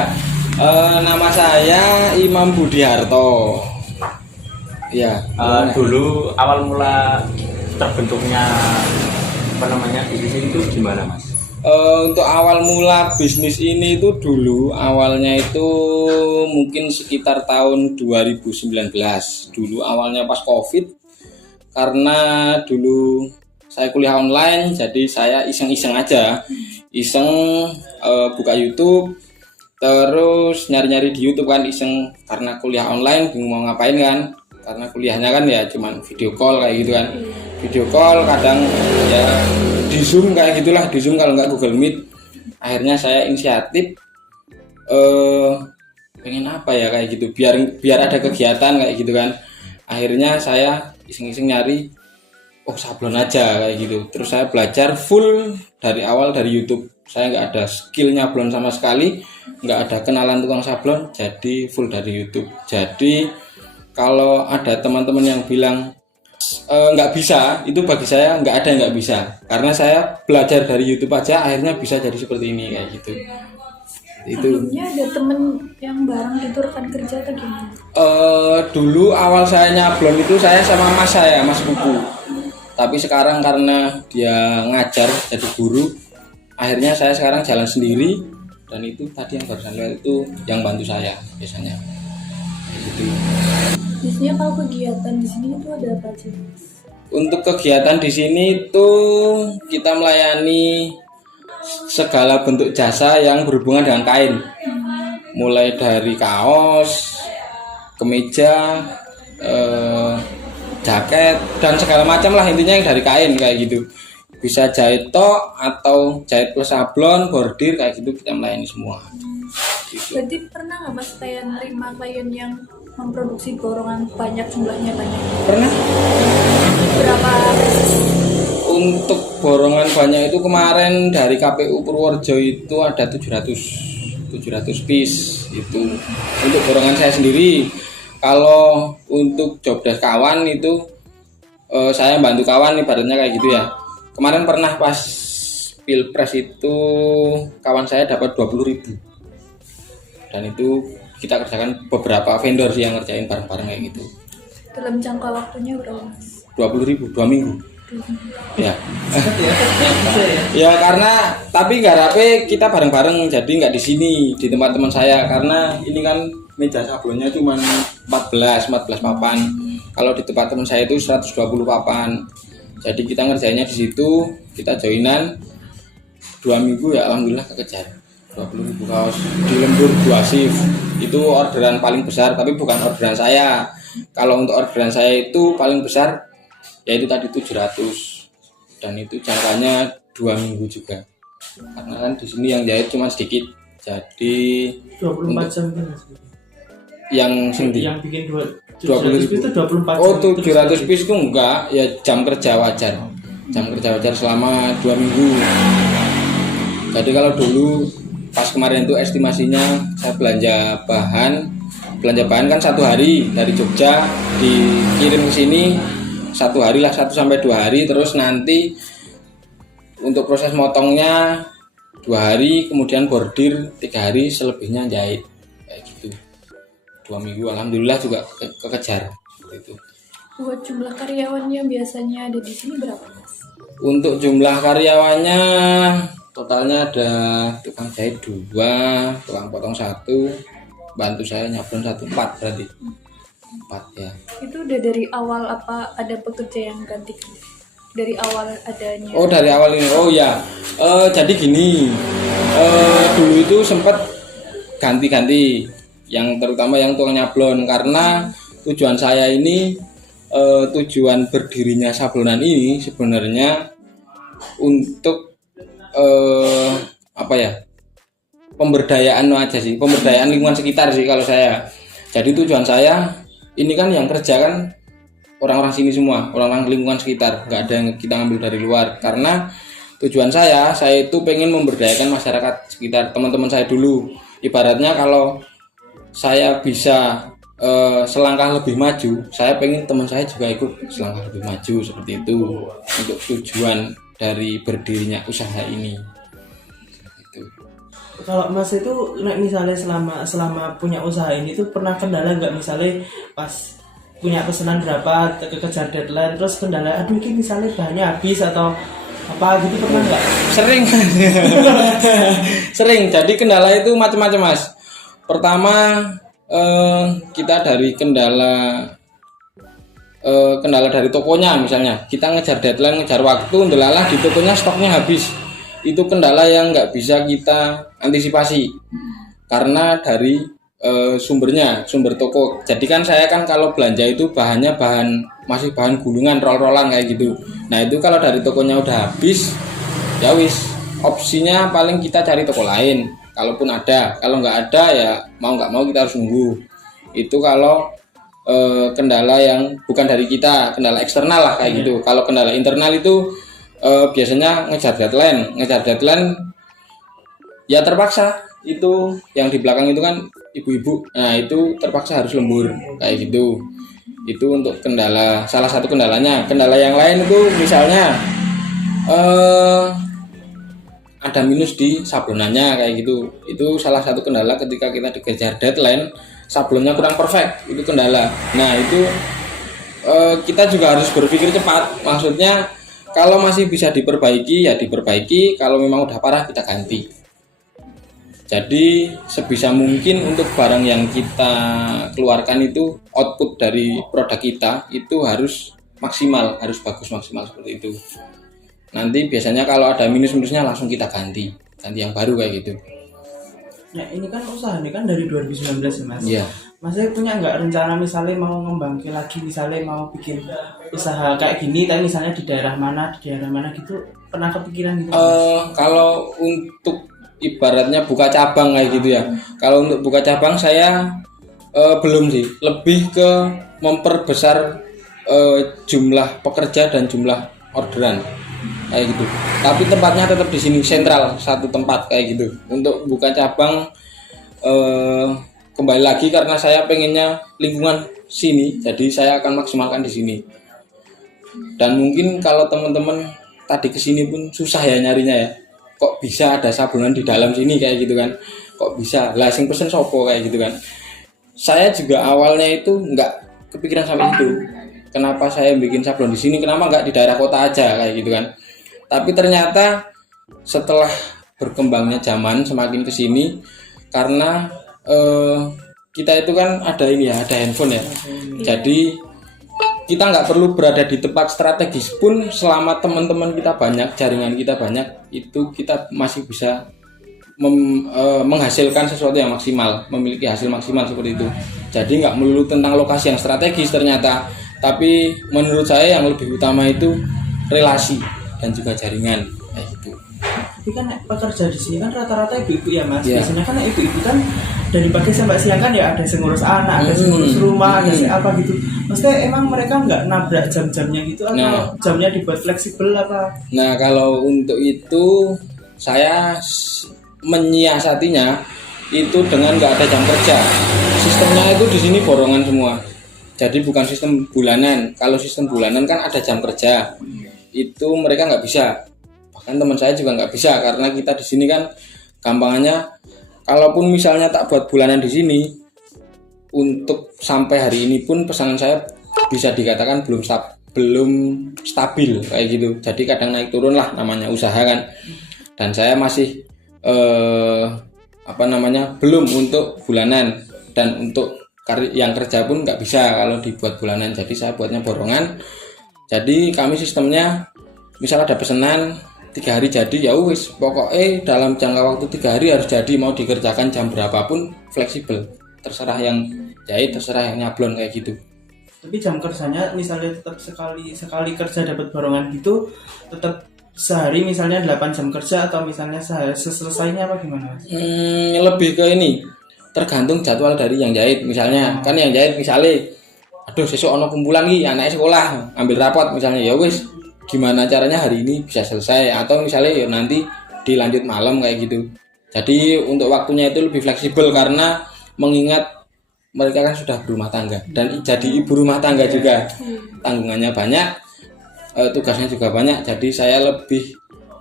Ya, nama saya Imam Budiharto. Ya, dulu awal mula terbentuknya bisnis itu gimana, Mas? untuk awal mula bisnis ini itu dulu awalnya itu mungkin sekitar tahun 2019. Dulu awalnya pas COVID, karena dulu saya kuliah online, jadi saya iseng-iseng aja, buka YouTube, terus nyari-nyari di YouTube kan, iseng karena kuliah online bingung mau ngapain kan, karena kuliahnya kan ya cuman video call kayak gitu kan, video call kadang ya di Zoom kayak gitulah, di Zoom kalau nggak Google Meet. Akhirnya saya inisiatif pengen apa ya kayak gitu, biar ada kegiatan kayak gitu kan. Akhirnya saya iseng-iseng nyari sablon aja kayak gitu. Terus saya belajar full dari awal dari YouTube. Saya nggak ada skill nyablon sama sekali, nggak ada kenalan tukang sablon, jadi full dari YouTube. Jadi kalau ada teman-teman yang bilang nggak bisa, itu bagi saya nggak ada yang nggak bisa, karena saya belajar dari YouTube aja akhirnya bisa jadi seperti ini kayak gitu. Itu sebelumnya ada temen yang bareng gitu, rekan kerja atau gimana? Dulu awal saya nyablon itu saya sama mas buku, tapi sekarang karena dia ngajar jadi guru, akhirnya saya sekarang jalan sendiri. Dan itu tadi yang barusan lihat itu yang bantu saya biasanya kayak gitu. Biasanya kalau kegiatan di sini itu ada apa sih? Untuk kegiatan di sini tuh kita melayani segala bentuk jasa yang berhubungan dengan kain, mulai dari kaos, kemeja, jaket, dan segala macam lah, intinya yang dari kain kayak gitu. Bisa jahit tok atau jahit plus sablon, bordir kayak gitu, kita melayani semua gitu. Berarti pernah nggak Mas kayak nerima klien yang memproduksi borongan banyak, jumlahnya banyak? Pernah. Berapa basis? Untuk borongan banyak itu kemarin dari KPU Purworejo itu ada 700 piece itu untuk borongan saya sendiri. Kalau untuk jobdesk kawan itu saya bantu kawan, ibaratnya kayak gitu ya. Kemarin pernah pas Pilpres itu kawan saya dapat 20.000, dan itu kita kerjakan beberapa vendor sih yang ngerjain bareng-bareng kayak gitu. Dalam jangka waktunya berapa Mas? 20.000 2 minggu. Ya. Ya karena tapi garape kita bareng-bareng, jadi nggak di sini di tempat teman saya, karena ini kan meja sablonnya cuma 14 papan. Kalau di tempat teman saya itu 120 papan. Jadi kita ngerjainnya di situ, kita joinan 2 minggu ya alhamdulillah kekejar 20.000 kaos di lembur 2 shift. Itu orderan paling besar, tapi bukan orderan saya. Kalau untuk orderan saya itu paling besar yaitu tadi 700, dan itu jangkanya 2 minggu juga, karena kan di sini yang jahit cuma sedikit, jadi 24 jam kan yang sendiri yang bikin 20.000 itu 24 jam. oh 700 piece itu enggak ya, jam kerja wajar selama 2 minggu. Jadi kalau dulu pas kemarin itu estimasinya saya belanja bahan kan 1 hari dari Jogja dikirim ke sini 1 hari lah, 1-2 hari, terus nanti untuk proses motongnya 2 hari, kemudian bordir 3 hari, selebihnya jahit kayak gitu. 2 minggu alhamdulillah juga kekejar itu. Buat jumlah karyawannya biasanya ada di sini berapa Mas? Untuk jumlah karyawannya totalnya ada tukang jahit 2, tukang potong 1, bantu saya nyablon 1, 4 berarti 4 ya. Itu udah dari awal apa ada pekerja yang ganti dari awal adanya? Oh dari awal ini, oh ya, jadi gini, dulu itu sempat ganti-ganti, yang terutama yang tukang nyablon, karena tujuan saya ini, tujuan berdirinya sablonan ini sebenarnya untuk pemberdayaan aja sih, pemberdayaan lingkungan sekitar sih kalau saya. Jadi tujuan saya ini kan yang kerja kan orang-orang sini semua, orang-orang lingkungan sekitar, nggak ada yang kita ambil dari luar. Karena tujuan saya itu pengen memberdayakan masyarakat sekitar, teman-teman saya dulu. Ibaratnya kalau saya bisa selangkah lebih maju, saya pengen teman saya juga ikut selangkah lebih maju, seperti itu untuk tujuan dari berdirinya usaha ini. Itu. Kalau Mas itu misalnya selama punya usaha ini tuh pernah kendala nggak, misalnya pas punya pesanan berapa kekejar deadline terus kendala aduh ini misalnya bahannya habis atau apa gitu, pernah nggak? Sering. Sering. Jadi kendala itu macam-macam, Mas. Pertama kita dari kendala dari tokonya, misalnya kita ngejar deadline, ngejar waktu, ndelalah di tokonya stoknya habis. Itu kendala yang nggak bisa kita antisipasi karena dari sumber toko. Jadi kan saya kan kalau belanja itu masih bahan gulungan, roll-rollan kayak gitu. Nah itu kalau dari tokonya udah habis, ya wis, opsinya paling kita cari toko lain. Kalaupun ada, kalau nggak ada ya mau nggak mau kita harus nunggu. Itu kalau kendala yang bukan dari kita, kendala eksternal lah kayak gitu. Kalau kendala internal itu biasanya ngejar deadline ya terpaksa. Itu yang di belakang itu kan ibu-ibu, nah itu terpaksa harus lembur kayak gitu. Itu untuk kendala, salah satu kendalanya. Kendala yang lain itu misalnya ada minus di sablonannya kayak gitu. Itu salah satu kendala ketika kita dikejar deadline, sablonnya kurang perfect, itu kendala. Nah itu kita juga harus berpikir cepat. Maksudnya kalau masih bisa diperbaiki ya diperbaiki, kalau memang udah parah kita ganti. Jadi sebisa mungkin untuk barang yang kita keluarkan itu output dari produk kita itu harus maksimal, harus bagus maksimal seperti itu. Nanti biasanya kalau ada minus-minusnya langsung kita ganti yang baru kayak gitu. Nah ini kan usaha ini kan dari 2019 ya Mas. Iya. Masnya punya nggak rencana misalnya mau ngembangin lagi, misalnya mau bikin usaha kayak gini, tapi misalnya di daerah mana gitu, pernah kepikiran gitu? Kalau untuk ibaratnya buka cabang kayak gitu ya. Kalau untuk buka cabang saya belum sih, lebih ke memperbesar jumlah pekerja dan jumlah orderan kayak gitu. Tapi tempatnya tetap di sini sentral, satu tempat kayak gitu. Untuk buka cabang kembali lagi karena saya pengennya lingkungan sini, jadi saya akan maksimalkan di sini. Dan mungkin kalau teman-teman tadi kesini pun susah ya nyarinya ya. Kok bisa ada sablonan di dalam sini kayak gitu kan? Kok bisa? Lah sing pesen sopo kayak gitu kan? Saya juga awalnya itu nggak kepikiran sampai itu. Kenapa saya bikin sablon di sini? Kenapa nggak di daerah kota aja kayak gitu kan? Tapi ternyata setelah berkembangnya zaman semakin kesini, karena kita itu kan ada handphone ya. Jadi kita nggak perlu berada di tempat strategis pun, selama teman-teman kita banyak, jaringan kita banyak, itu kita masih bisa menghasilkan sesuatu yang maksimal, memiliki hasil maksimal seperti itu. Jadi nggak melulu tentang lokasi yang strategis ternyata, tapi menurut saya yang lebih utama itu relasi dan juga jaringan kayak gitu. Tapi kan pekerja di sini kan rata-rata ibu-ibu ya Mas. Yeah. Biasanya kan ibu-ibu kan dari pagi sampai siang kan ya ada yang ngurus anak, ada yang ngurus rumah, ada yang apa gitu. Maksudnya emang mereka nggak nabrak jam-jamnya gitu atau jamnya dibuat fleksibel apa? Nah kalau untuk itu saya menyiasatinya itu dengan nggak ada jam kerja. Sistemnya itu di sini borongan semua. Jadi bukan sistem bulanan. Kalau sistem bulanan kan ada jam kerja. Itu mereka nggak bisa. Bahkan teman saya juga nggak bisa karena kita di sini kan gampangannya, kalaupun misalnya tak buat bulanan di sini, untuk sampai hari ini pun pesanan saya bisa dikatakan belum stabil kayak gitu. Jadi kadang naik turun lah, namanya usaha kan. Dan saya masih belum untuk bulanan, dan untuk yang kerja pun nggak bisa kalau dibuat bulanan. Jadi saya buatnya borongan. Jadi kami sistemnya misal ada pesanan 3 hari jadi, ya wis pokoknya dalam jangka waktu 3 hari harus jadi, mau dikerjakan jam berapapun fleksibel, terserah yang jahit, terserah yang nyablon kayak gitu. Tapi jam kerjanya misalnya tetap sekali kerja dapat borongan gitu, tetap sehari misalnya 8 jam kerja atau misalnya selesainya apa gimana? Lebih ke ini, tergantung jadwal dari yang jahit. Misalnya kan yang jahit misalnya, aduh sesuk ono kumpulan nih anak sekolah ambil rapot misalnya, ya wis gimana caranya hari ini bisa selesai, atau misalnya ya nanti dilanjut malam kayak gitu. Jadi untuk waktunya itu lebih fleksibel karena mengingat mereka kan sudah berumah tangga dan jadi ibu rumah tangga juga, tanggungannya banyak, tugasnya juga banyak. Jadi saya lebih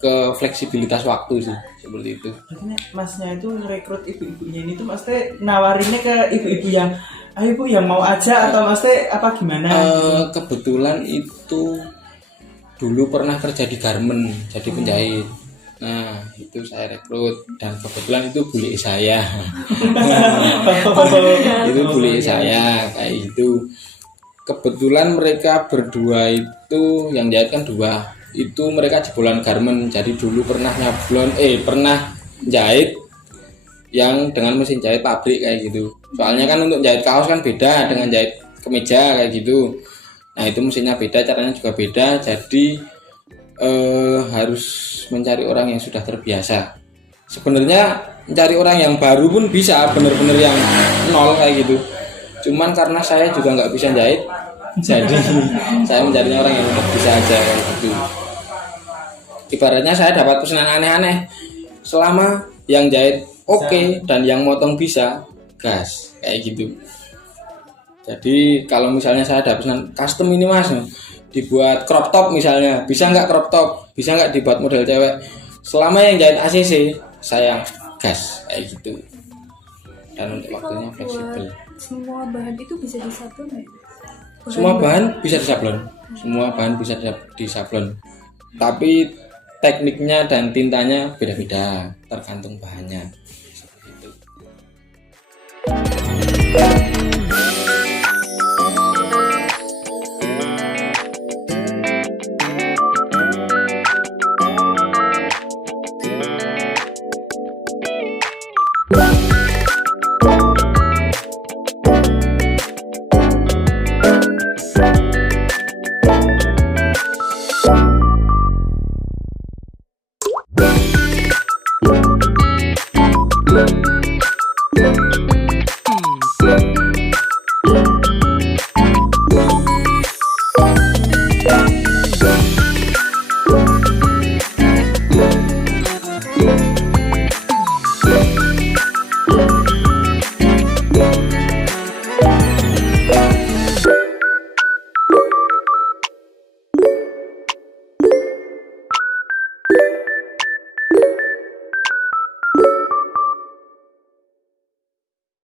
ke fleksibilitas waktu sih seperti itu. Berarti Nek, masnya itu ngerekrut ibu-ibunya ini tuh maksudnya nawarinnya ke ibu-ibu yang ayo bu yang mau aja atau maksudnya apa gimana? Kebetulan itu dulu pernah kerja di garmen jadi penjahit. Nah itu saya rekrut dan kebetulan itu bule saya. Itu bule saya kayak gitu. Kebetulan mereka berdua itu yang jahit kan 2. Itu mereka jebolan garmen. Jadi dulu pernah pernah jahit yang dengan mesin jahit pabrik kayak gitu. Soalnya kan untuk jahit kaos kan beda dengan jahit kemeja kayak gitu. Nah itu mesinnya beda, caranya juga beda. Jadi harus mencari orang yang sudah terbiasa. Sebenarnya mencari orang yang baru pun bisa, bener-bener yang nol kayak gitu. Cuman karena saya juga nggak bisa jahit, jadi saya mencarinya orang yang udah bisa aja kayak gitu. Ibaratnya saya dapat pesanan aneh-aneh, selama yang jahit oke dan yang motong bisa, gas kayak gitu. Jadi kalau misalnya saya ada pesanan custom ini mas, dibuat crop top misalnya, bisa nggak crop top, bisa nggak dibuat model cewek, selama yang jahit ACC saya gas kayak gitu. Dan untuk Tapi waktunya kalau fleksibel. buat semua bahan itu bisa disablon ya? Semua bahan bisa disablon, semua bahan bisa disablon. Tapi tekniknya dan tintanya beda-beda tergantung bahannya.